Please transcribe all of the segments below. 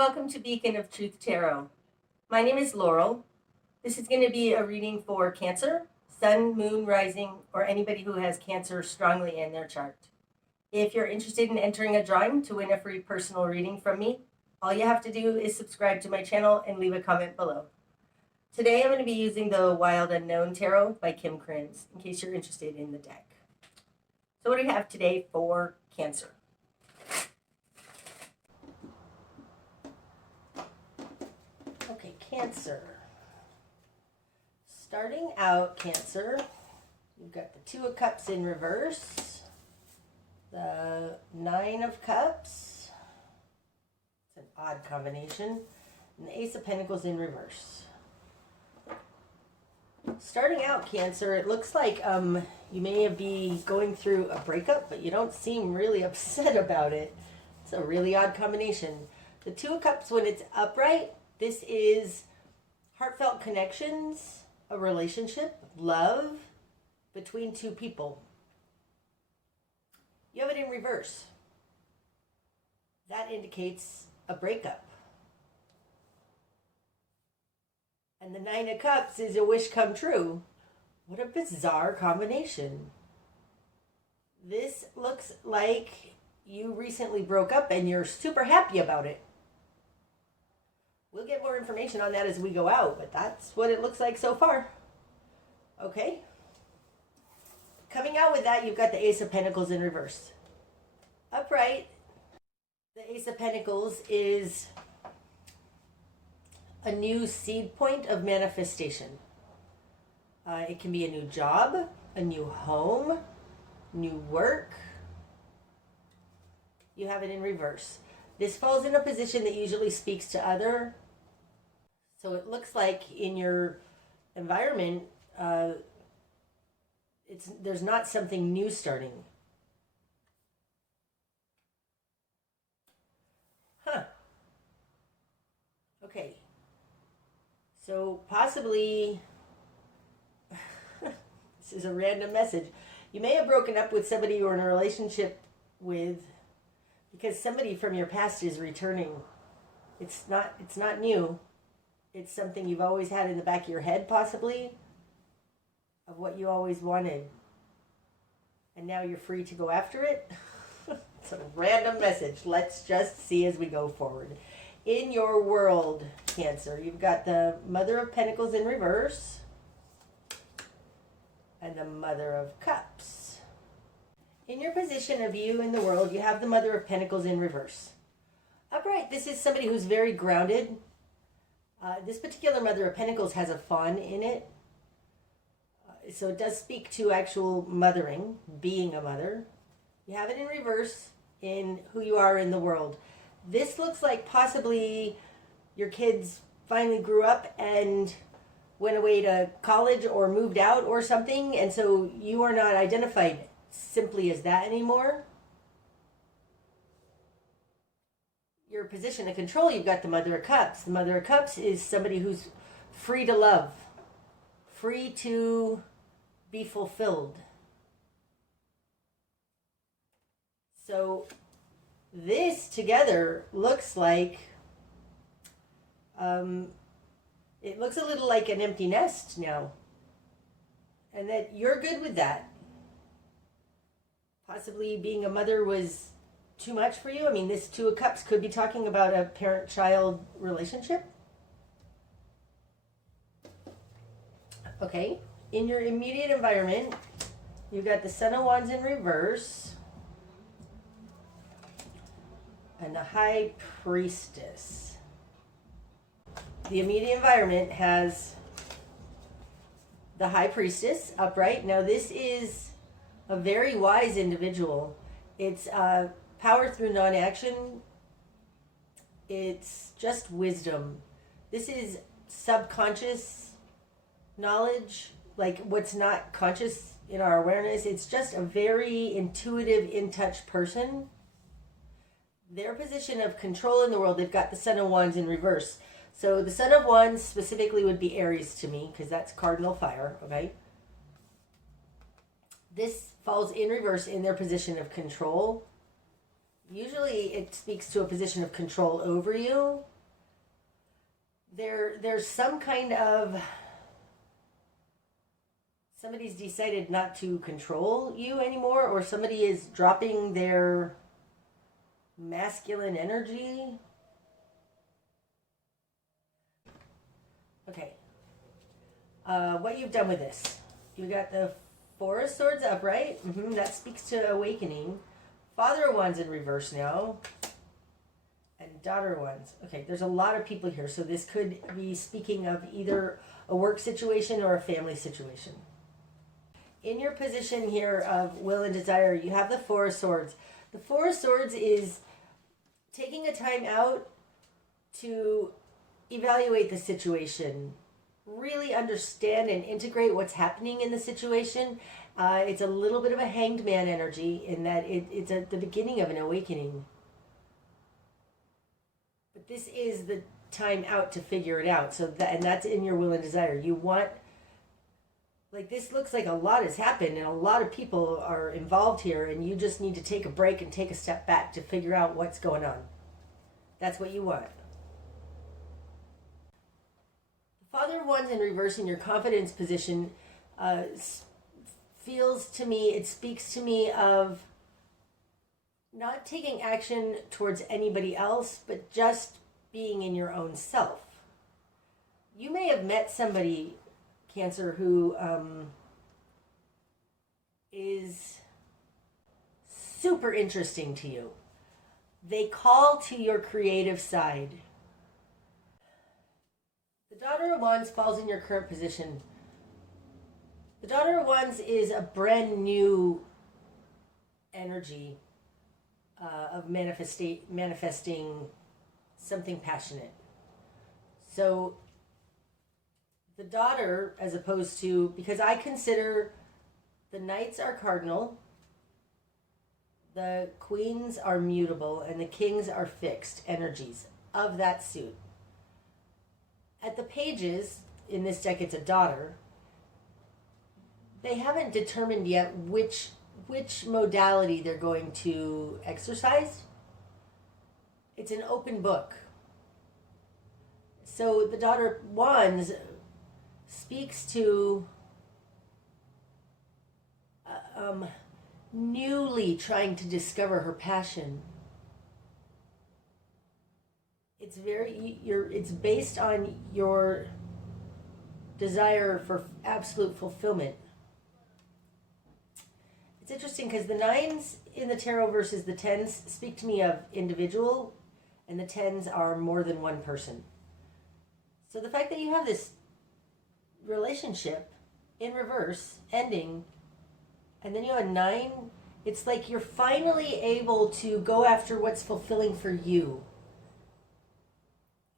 Welcome to Beacon of Truth Tarot. My name is Laurel. This is going to be a reading for Cancer, Sun, Moon, Rising, or anybody who has Cancer strongly in their chart. If you're interested in entering a drawing to win a free personal reading from me, all you have to do is subscribe to my channel and leave a comment below. Today I'm going to be using the Wild Unknown Tarot by Krans, in case you're interested in the deck. So what do we have today for Cancer? Okay, Cancer. Starting out, Cancer, you've got the Two of Cups in reverse, the Nine of Cups, it's an odd combination, and the Ace of Pentacles in reverse. Starting out, Cancer, it looks like you may be going through a breakup, but you don't seem really upset about it. It's a really odd combination. The Two of Cups, when it's upright, this is heartfelt connections, a relationship, love between two people. You have it in reverse. That indicates a breakup. And the Nine of Cups is a wish come true. What a bizarre combination. This looks like you recently broke up and you're super happy about it. We'll get more information on that as we go out, but that's what it looks like so far. Okay. Coming out with that, you've got the Ace of Pentacles in reverse. Upright, the Ace of Pentacles is a new seed point of manifestation. It can be a new job, a new home, new work. You have it in reverse. This falls in a position that usually speaks to other. So it looks like in your environment, there's not something new starting. Huh. Okay. So possibly, this is a random message. You may have broken up with somebody you were in a relationship with because somebody from your past is returning. It's not new. It's something you've always had in the back of your head, possibly, of what you always wanted. And now you're free to go after it. It's a random message. Let's just see as we go forward. In your world, Cancer, you've got the Mother of Pentacles in reverse and the Mother of Cups. In your position of you in the world, you have the Mother of Pentacles in reverse. Upright, this is somebody who's very grounded. This particular Mother of Pentacles has a fawn in it. So it does speak to actual mothering, being a mother. You have it in reverse in who you are in the world. This looks like possibly your kids finally grew up and went away to college or moved out or something, and so you are not identified simply as that anymore. Your position of control, you've got the Mother of Cups. The Mother of Cups is somebody who's free to love, free to be fulfilled. So this together looks like, it looks a little like an empty nest now. And that you're good with that. Possibly being a mother was too much for you. I mean, this Two of Cups could be talking about a parent-child relationship. Okay. In your immediate environment, you've got the Son of Wands in reverse and the High Priestess. The immediate environment has the High Priestess upright. Now this is a very wise individual. It's power through non-action. It's just wisdom. This is subconscious knowledge, like what's not conscious in our awareness. It's just a very intuitive, in-touch person. Their position of control in the world, they've got the Son of Wands in reverse. So the Son of Wands specifically would be Aries to me, because that's cardinal fire, okay? This falls in reverse in their position of control. Usually it speaks to a position of control over you. there's some kind of, somebody's decided not to control you anymore, or somebody is dropping their masculine energy. Okay. What you've done with this. You got the Four of Swords upright. That speaks to awakening. Father of Wands in reverse now. And Daughter of Wands. Okay, there's a lot of people here, so this could be speaking of either a work situation or a family situation. In your position here of will and desire, you have the Four of Swords. The Four of Swords is taking a time out to evaluate the situation, really understand and integrate what's happening in the situation. It's a little bit of a hanged man energy in that it's at the beginning of an awakening. But this is the time out to figure it out. So and that's in your will and desire. You want, like, this looks like a lot has happened and a lot of people are involved here, and you just need to take a break and take a step back to figure out what's going on. That's what you want. The Father of Wands in reverse in your confidence position feels to me, it speaks to me of not taking action towards anybody else, but just being in your own self. You may have met somebody, Cancer, who is super interesting to you. They call to your creative side. The Daughter of Wands falls in your current position. The Daughter of Wands is a brand new energy of manifesting something passionate. So the Daughter, as opposed to, because I consider the Knights are cardinal, the Queens are mutable, and the Kings are fixed energies of that suit. At the pages, in this deck it's a Daughter. They haven't determined yet which modality they're going to exercise. It's an open book. So the Daughter of Wands speaks to newly trying to discover her passion. It's it's based on your desire for absolute fulfillment. It's interesting because the 9s in the tarot versus the 10s speak to me of individual, and the 10s are more than one person. So the fact that you have this relationship in reverse ending, and then you have a 9, it's like you're finally able to go after what's fulfilling for you.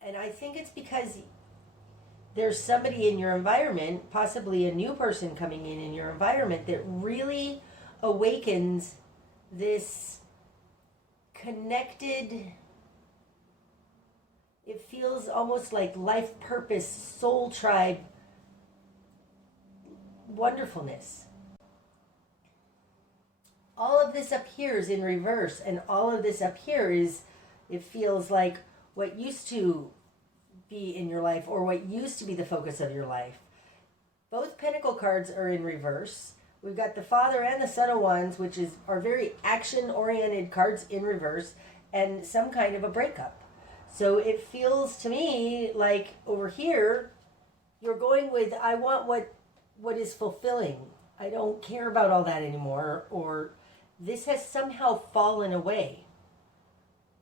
And I think it's because there's somebody in your environment, possibly a new person coming in your environment, that really awakens this connected, it feels almost like life purpose, soul tribe wonderfulness. All of this up here is in reverse, and all of this up here is, it feels like what used to be in your life, or what used to be the focus of your life. Both Pentacle cards are in reverse. We've got the Father and the Son of Wands, which are very action-oriented cards in reverse, and some kind of a breakup. So it feels to me like over here, you're going with, I want what is fulfilling. I don't care about all that anymore, or this has somehow fallen away.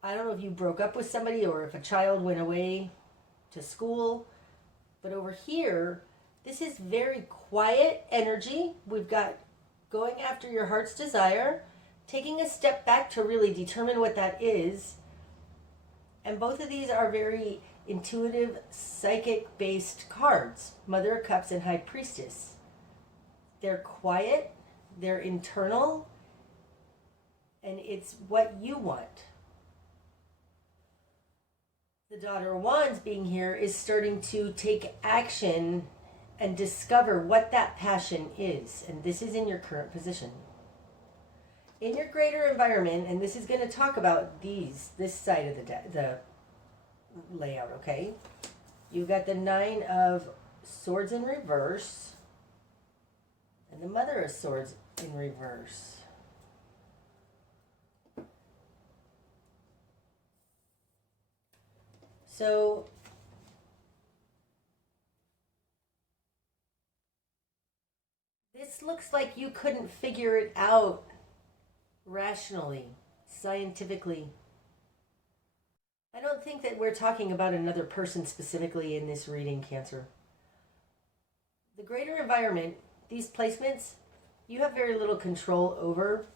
I don't know if you broke up with somebody or if a child went away to school, but over here, this is very quiet energy. We've got going after your heart's desire, taking a step back to really determine what that is. And both of these are very intuitive, psychic-based cards. Mother of Cups and High Priestess. They're quiet, they're internal, and it's what you want. The Daughter of Wands being here is starting to take action and discover what that passion is. And this is in your current position. In your greater environment, and this is going to talk about this side of the layout, okay? You've got the Nine of Swords in reverse and the Mother of Swords in reverse. So this looks like you couldn't figure it out rationally, scientifically. I don't think that we're talking about another person specifically in this reading, Cancer. The greater environment, these placements, you have very little control over.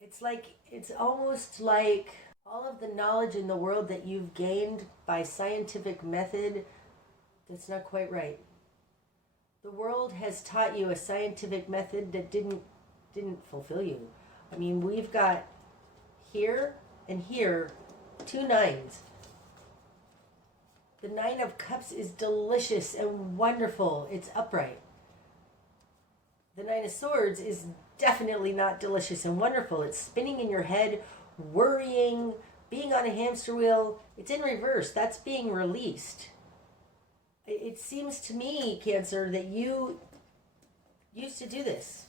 It's almost like all of the knowledge in the world that you've gained by scientific method, that's not quite right. The world has taught you a scientific method that didn't fulfill you. I mean, we've got here and here 2 nines. The Nine of Cups is delicious and wonderful. It's upright. The Nine of Swords is definitely not delicious and wonderful. It's spinning in your head, worrying, being on a hamster wheel. It's in reverse. That's being released. It seems to me, Cancer, that you used to do this.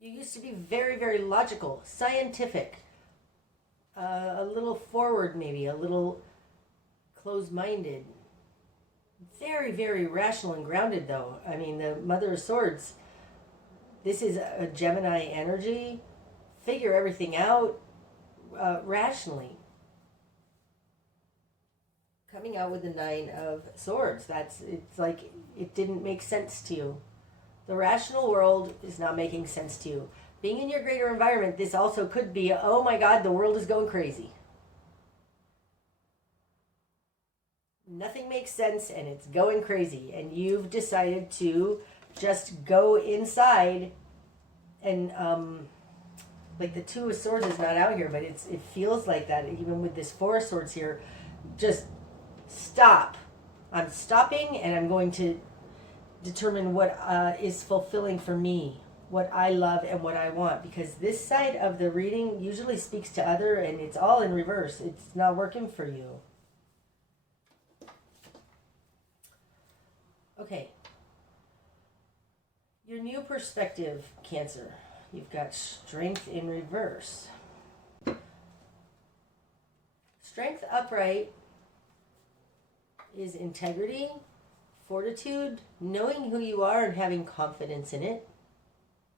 You used to be very, very logical, scientific, a little forward maybe, a little closed-minded. Very, very rational and grounded, though. I mean, the Mother of Swords, this is a Gemini energy. Figure everything out rationally. Coming out with the Nine of Swords, it's like it didn't make sense to you. The rational world is not making sense to you. Being in your greater environment, this also could be, oh my God, the world is going crazy. Nothing makes sense and it's going crazy. And you've decided to just go inside and, like the Two of Swords is not out here, but it feels like that. Even with this Four of Swords here, just stop. I'm stopping and I'm going to determine what is fulfilling for me, what I love and what I want, because this side of the reading usually speaks to other and it's all in reverse. It's not working for you. Okay. Your new perspective, Cancer. You've got Strength in reverse. Strength upright is integrity, fortitude, knowing who you are and having confidence in it.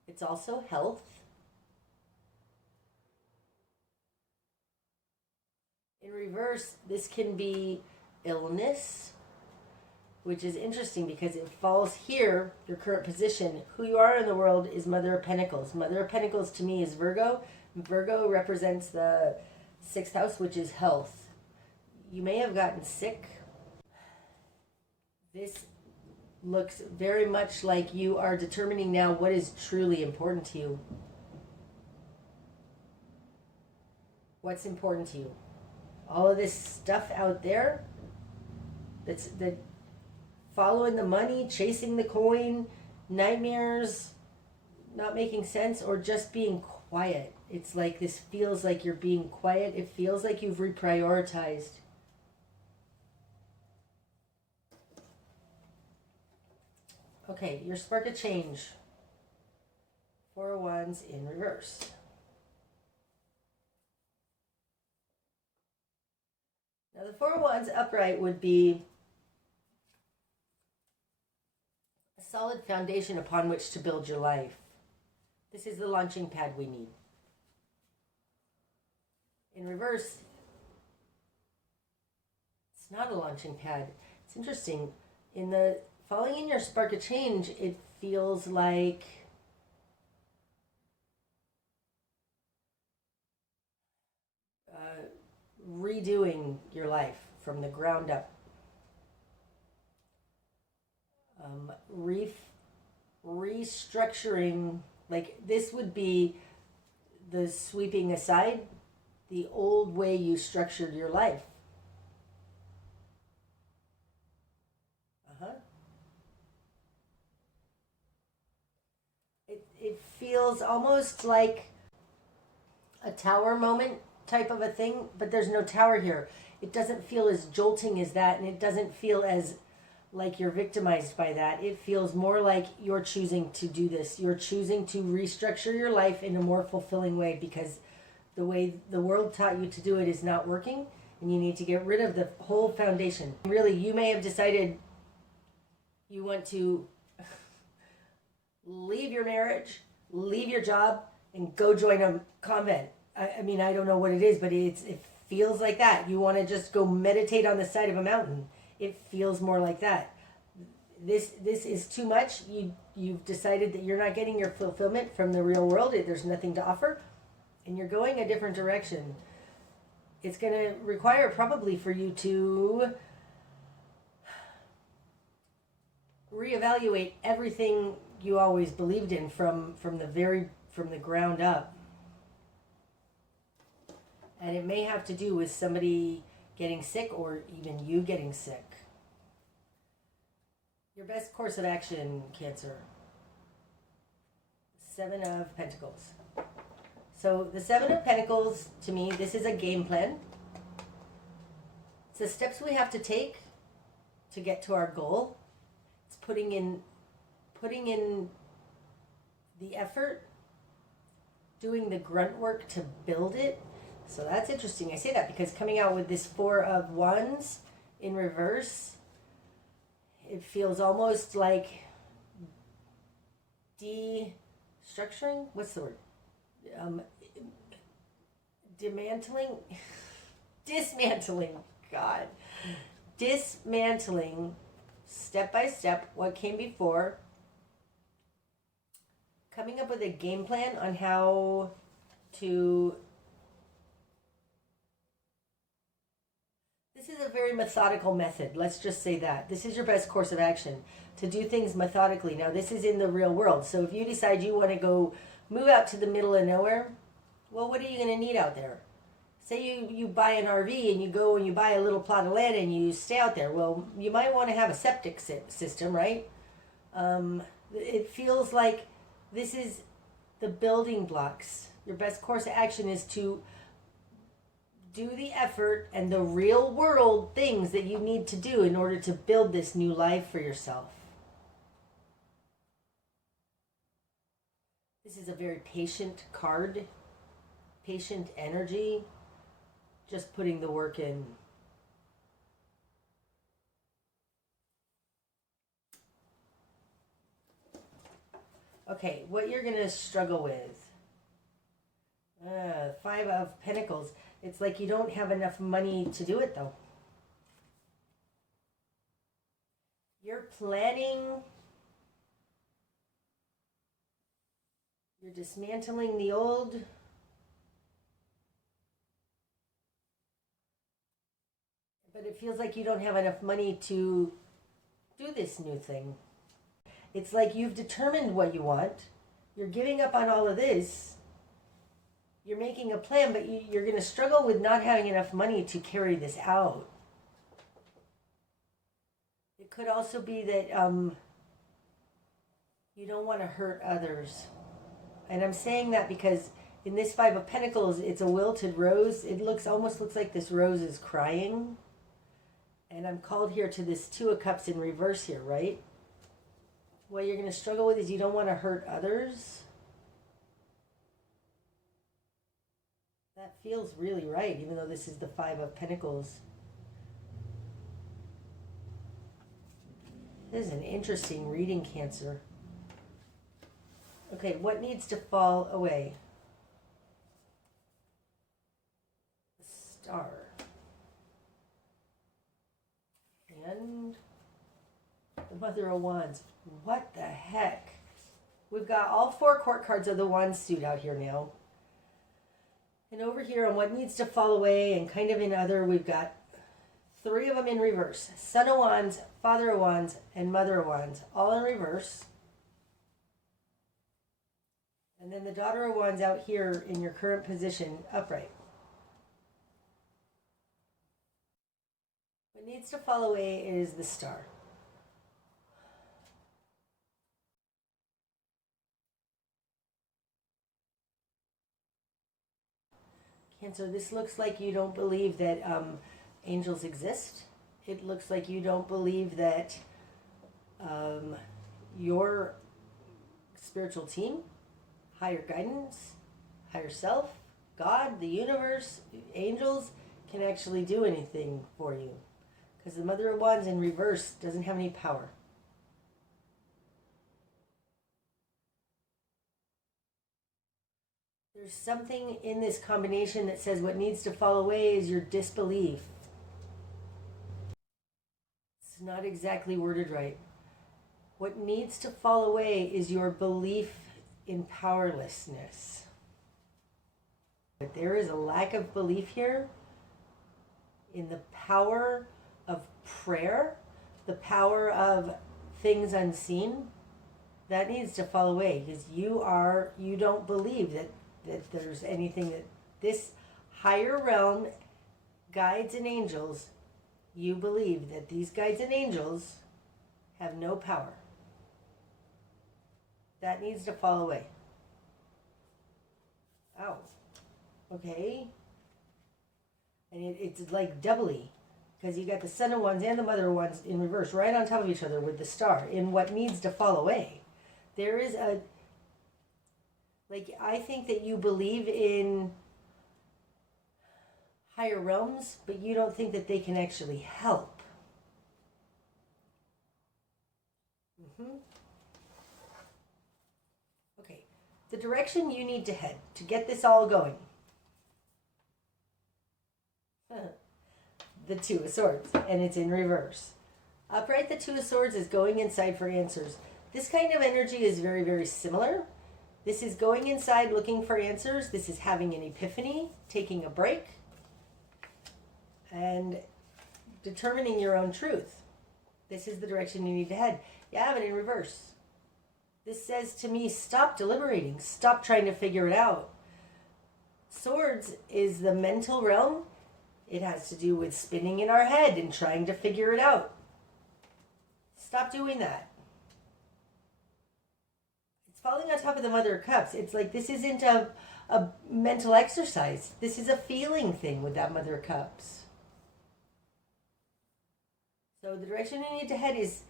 It's also health. In reverse, this can be illness, which is interesting because it falls here, your current position. Who you are in the world is Mother of Pentacles. Mother of Pentacles to me is Virgo. Virgo represents the 6th house, which is health. You may have gotten sick. This looks very much like you are determining now what is truly important to you. What's important to you? All of this stuff out there that's following the money, chasing the coin, nightmares, not making sense, or just being quiet. It's like this feels like you're being quiet. It feels like you've reprioritized. Okay, your spark of change. 4 of Wands in reverse. Now the 4 of Wands upright would be a solid foundation upon which to build your life. This is the launching pad we need. In reverse, it's not a launching pad. It's interesting. In the falling in your spark of change, it feels like redoing your life from the ground up. Restructuring, like this would be the sweeping aside the old way you structured your life. It feels almost like a tower moment type of a thing, but there's no tower here. It doesn't feel as jolting as that, and it doesn't feel as like you're victimized by that. It feels more like you're choosing to do this. You're choosing to restructure your life in a more fulfilling way, because the way the world taught you to do it is not working, and you need to get rid of the whole foundation. Really, you may have decided you want to leave your marriage, leave your job, and go join a convent. I mean, I don't know what it is, but it feels like that. You want to just go meditate on the side of a mountain. It feels more like that. This is too much. You've decided that you're not getting your fulfillment from the real world. There's nothing to offer, and you're going a different direction. It's going to require probably for you to reevaluate everything you always believed in from the ground up. And it may have to do with somebody getting sick, or even you getting sick. Your best course of action, Cancer. 7 of Pentacles. So the 7 of Pentacles, to me, this is a game plan. It's the steps we have to take to get to our goal. It's putting in the effort, doing the grunt work to build it. So that's interesting. I say that because coming out with this 4 of Wands in reverse, it feels almost like destructuring. What's the word? Dismantling. God. Dismantling, step by step, what came before. Coming up with a game plan on how to... This is a very methodical method. Let's just say that. This is your best course of action, to do things methodically. Now, this is in the real world. So if you decide you want to go move out to the middle of nowhere, well, what are you going to need out there? Say you buy an RV and you go and you buy a little plot of land and you stay out there. Well, you might want to have a septic system, right? It feels like this is the building blocks. Your best course of action is to do the effort and the real world things that you need to do in order to build this new life for yourself. This is a very patient card, patient energy, just putting the work in. Okay, what you're going to struggle with. 5 of Pentacles. It's like you don't have enough money to do it, though. You're planning. You're dismantling the old. But it feels like you don't have enough money to do this new thing. It's like you've determined what you want. You're giving up on all of this. You're making a plan, but you're going to struggle with not having enough money to carry this out. It could also be that you don't want to hurt others. And I'm saying that because in this 5 of Pentacles, it's a wilted rose. It almost looks like this rose is crying. And I'm called here to this 2 of Cups in reverse here, right? What you're going to struggle with is you don't want to hurt others. That feels really right, even though this is the 5 of Pentacles. This is an interesting reading, Cancer. Okay, what needs to fall away? The Star. And the Mother of Wands. What the heck? We've got all 4 court cards of the Wands suit out here now. And over here on what needs to fall away and kind of in other, we've got 3 of them in reverse. Son of Wands, Father of Wands, and Mother of Wands, all in reverse. And then the Daughter of Wands out here in your current position, upright. What needs to fall away is the Star. Cancer, this looks like you don't believe that angels exist. It looks like you don't believe that your spiritual team, higher guidance, higher self, God, the universe, angels can actually do anything for you. Because the Mother of Wands in reverse doesn't have any power. There's something in this combination that says what needs to fall away is your disbelief. It's not exactly worded right. What needs to fall away is your belief in powerlessness. But there is a lack of belief here in the power of prayer, the power of things unseen. That needs to fall away because you don't believe that there's anything that this higher realm, guides and angels, you believe that these guides and angels have no power. That needs to fall away. Oh, okay. And it's like doubly, because you got the Son of Wands and the Mother of Wands in reverse, right on top of each other with the star, in what needs to fall away. There is I think that you believe in higher realms, but you don't think that they can actually help. Okay, the direction you need to head to get this all going. The Two of Swords, and it's in reverse. Upright, the Two of Swords is going inside for answers. This kind of energy is very, very similar. This is going inside looking for answers. This is having an epiphany, taking a break, and determining your own truth. This is the direction you need to head. You have it in reverse. This says to me, stop deliberating. Stop trying to figure it out. Swords is the mental realm. It has to do with spinning in our head and trying to figure it out. Stop doing that. It's falling on top of the Mother of Cups. It's like this isn't a mental exercise. This is a feeling thing with that Mother of Cups. So the direction you need to head is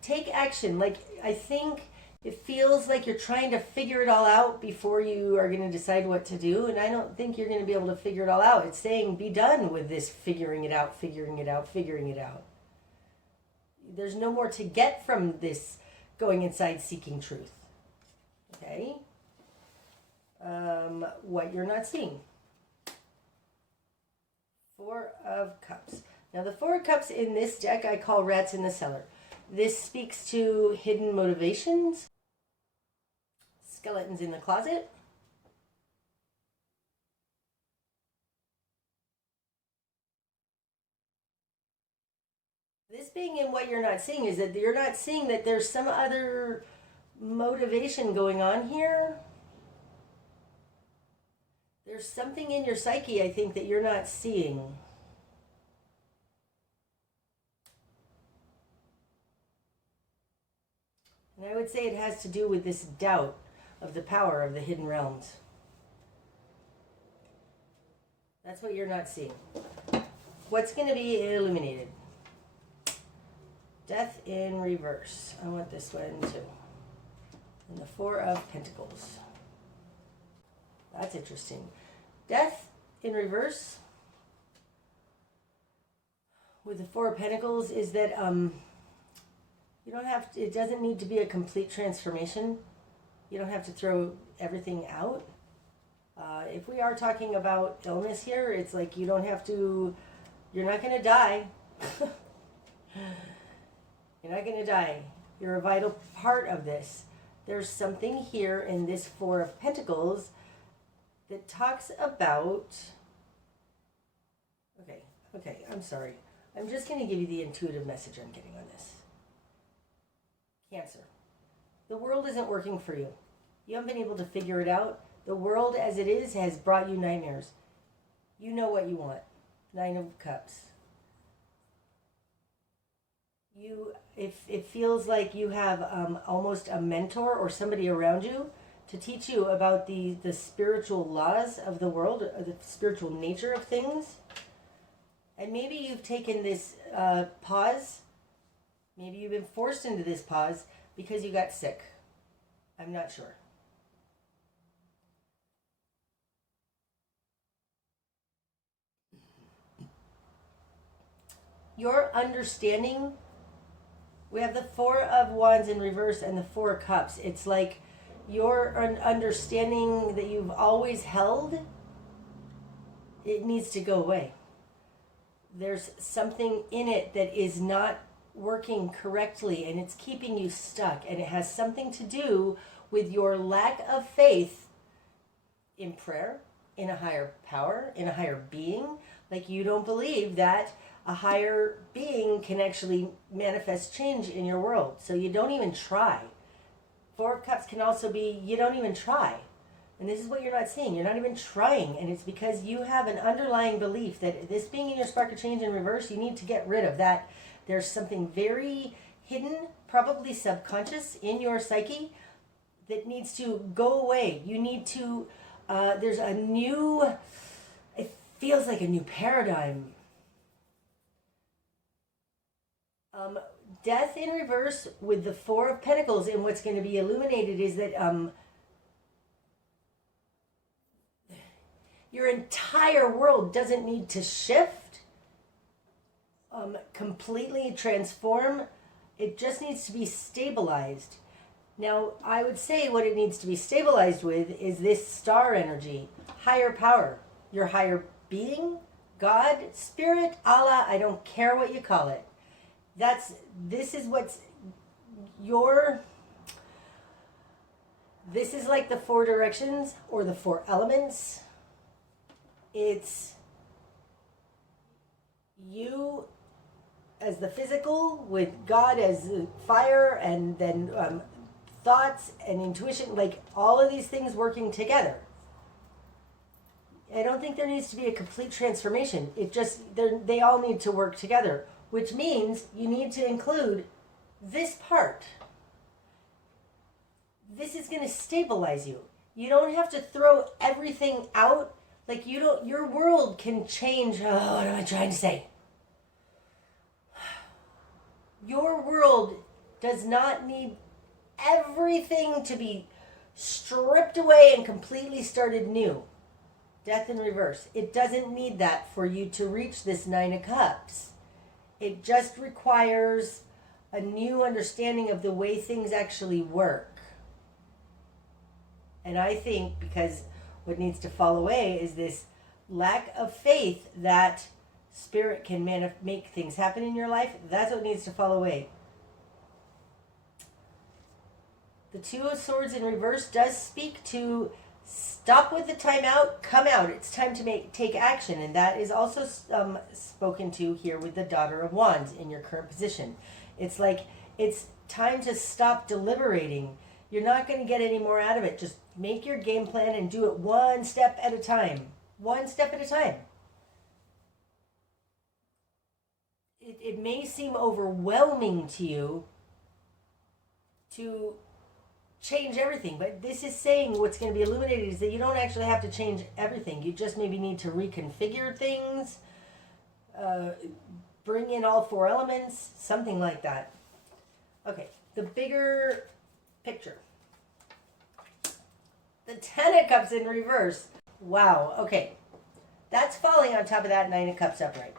take action. Like, I think it feels like you're trying to figure it all out before you are going to decide what to do. And I don't think you're going to be able to figure it all out. It's saying be done with this figuring it out, figuring it out, figuring it out. There's no more to get from this going inside seeking truth. Okay? What you're not seeing. Four of Cups. Now the Four of Cups in this deck I call rats in the cellar. This speaks to hidden motivations, skeletons in the closet, this being in what you're not seeing is that you're not seeing that there's some other motivation going on here. There's something in your psyche, I think, that you're not seeing. And I would say it has to do with this doubt of the power of the hidden realms. That's what you're not seeing. What's going to be illuminated? Death in reverse. I want this one too. And the Four of Pentacles. That's interesting. Death in reverse with the Four of Pentacles is that you don't have to, it doesn't need to be a complete transformation. You don't have to throw everything out. If we are talking about illness here, it's like you don't have to, you're not going to die. You're not going to die. You're a vital part of this. There's something here in this Four of Pentacles that talks about, okay, I'm sorry. I'm just going to give you the intuitive message I'm getting on this. Cancer. The world isn't working for you. You haven't been able to figure it out. The world as it is has brought you nightmares. You know what you want. Nine of Cups. It feels like you have almost a mentor or somebody around you to teach you about the spiritual laws of the world, or the spiritual nature of things. And maybe you've taken this pause. Maybe you've been forced into this pause because you got sick. I'm not sure. Your understanding, we have the Four of Wands in reverse and the Four of Cups. It's like your understanding that you've always held, it needs to go away. There's something in it that is not working correctly and it's keeping you stuck, and it has something to do with your lack of faith in prayer, in a higher power, in a higher being. Like you don't believe that a higher being can actually manifest change in your world, so you don't even try. Four of Cups can also be you don't even try. And this is what you're not seeing. You're not even trying. And it's because you have an underlying belief that this being in your spark of change in reverse, you need to get rid of that. There's something very hidden, probably subconscious in your psyche that needs to go away. You need to, there's a new, it feels like a new paradigm. Death in reverse with the Four of Pentacles, and what's going to be illuminated is that your entire world doesn't need to shift, completely transform. It just needs to be stabilized. Now, I would say what it needs to be stabilized with is this star energy, higher power, your higher being, God, Spirit, Allah, I don't care what you call it. This is like the four directions or the four elements. It's you as the physical with God as fire, and then thoughts and intuition, like all of these things working together. I don't think there needs to be a complete transformation. They all need to work together, which means you need to include this part. This is going to stabilize you. You don't have to throw everything out. Like your world can change. Oh, what am I trying to say? Your world does not need everything to be stripped away and completely started new. Death in reverse. It doesn't need that for you to reach this Nine of Cups. It just requires a new understanding of the way things actually work. And I think because what needs to fall away is this lack of faith that Spirit can make things happen in your life. That's what needs to fall away. The Two of Swords in reverse does speak to stop with the timeout, come out. It's time to take action. And that is also spoken to here with the Daughter of Wands in your current position. It's like it's time to stop deliberating. You're not going to get any more out of it. Just make your game plan and do it one step at a time. One step at a time. It may seem overwhelming to you to change everything, but this is saying what's going to be illuminated is that you don't actually have to change everything. You just maybe need to reconfigure things, bring in all four elements, something like that. Okay, the bigger picture. The Ten of Cups in reverse. Wow, okay. That's falling on top of that Nine of Cups upright.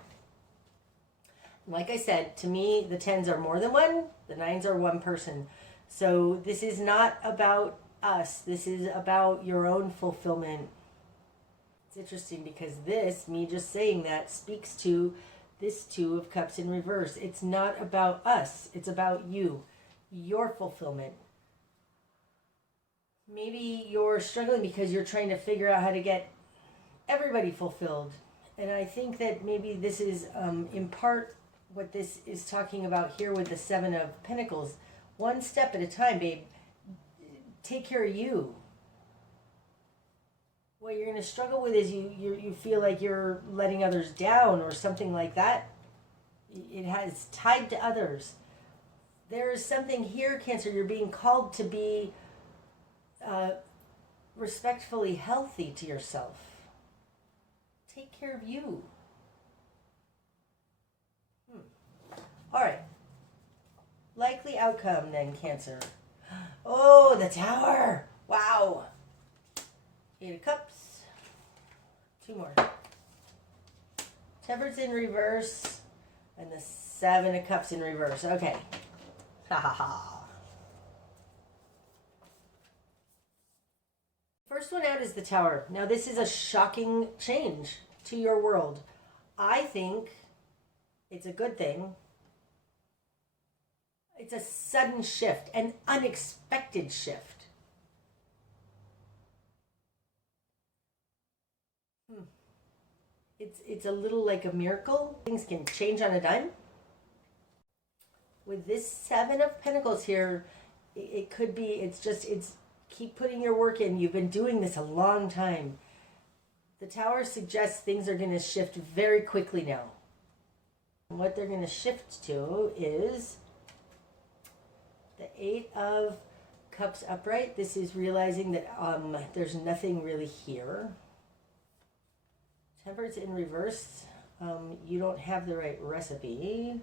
Like I said, to me, the tens are more than one. The nines are one person. So this is not about us. This is about your own fulfillment. It's interesting because me just saying that, speaks to this Two of Cups in reverse. It's not about us. It's about you, your fulfillment. Maybe you're struggling because you're trying to figure out how to get everybody fulfilled. And I think that maybe this is in part what this is talking about here with the Seven of Pentacles. One step at a time, babe. Take care of you. What you're going to struggle with is you feel like you're letting others down or something like that. It has tied to others. There is something here, Cancer. You're being called to be respectfully healthy to yourself. Take care of you. All right. Likely outcome then, Cancer. Oh, the Tower. Wow. 8 of Cups. 2 more. Temperance in reverse. And the 7 of Cups in reverse. Okay. Ha ha ha. First one out is the Tower. Now this is a shocking change to your world. I think it's a good thing. It's a sudden shift, an unexpected shift. It's a little like a miracle. Things can change on a dime. With this 7 of Pentacles here, it could be, it's keep putting your work in. You've been doing this a long time. The Tower suggests things are going to shift very quickly now. What they're going to shift to is the 8 of Cups upright. This is realizing that there's nothing really here. Temperance in reverse. You don't have the right recipe.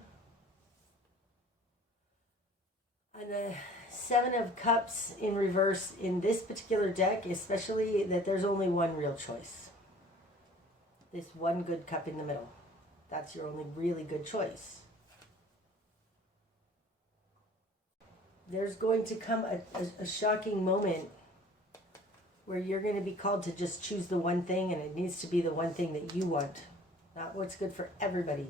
And the 7 of Cups in reverse in this particular deck, especially that there's only one real choice. This one good cup in the middle. That's your only really good choice. There's going to come a shocking moment where you're going to be called to just choose the one thing, and it needs to be the one thing that you want, not what's good for everybody.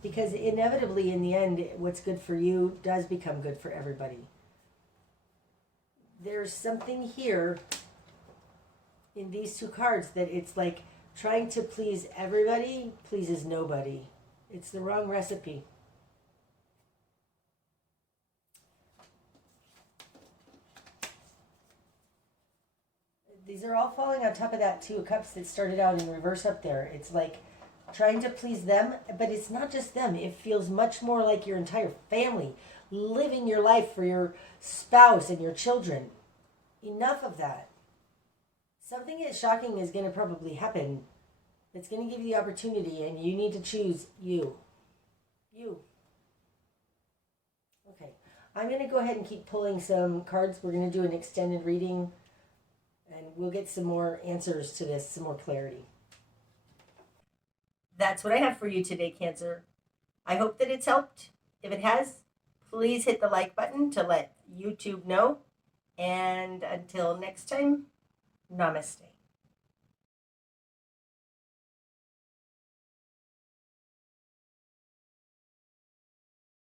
Because inevitably, in the end, what's good for you does become good for everybody. There's something here in these 2 cards that it's like trying to please everybody pleases nobody. It's the wrong recipe. These are all falling on top of that 2 of Cups that started out in reverse up there. It's like trying to please them, but it's not just them. It feels much more like your entire family, living your life for your spouse and your children. Enough of that. Something as shocking is going to probably happen. It's going to give you the opportunity, and you need to choose you. You. Okay. I'm going to go ahead and keep pulling some cards. We're going to do an extended reading, and we'll get some more answers to this, some more clarity. That's what I have for you today, Cancer. I hope that it's helped. If it has, please hit the like button to let YouTube know. And until next time, namaste.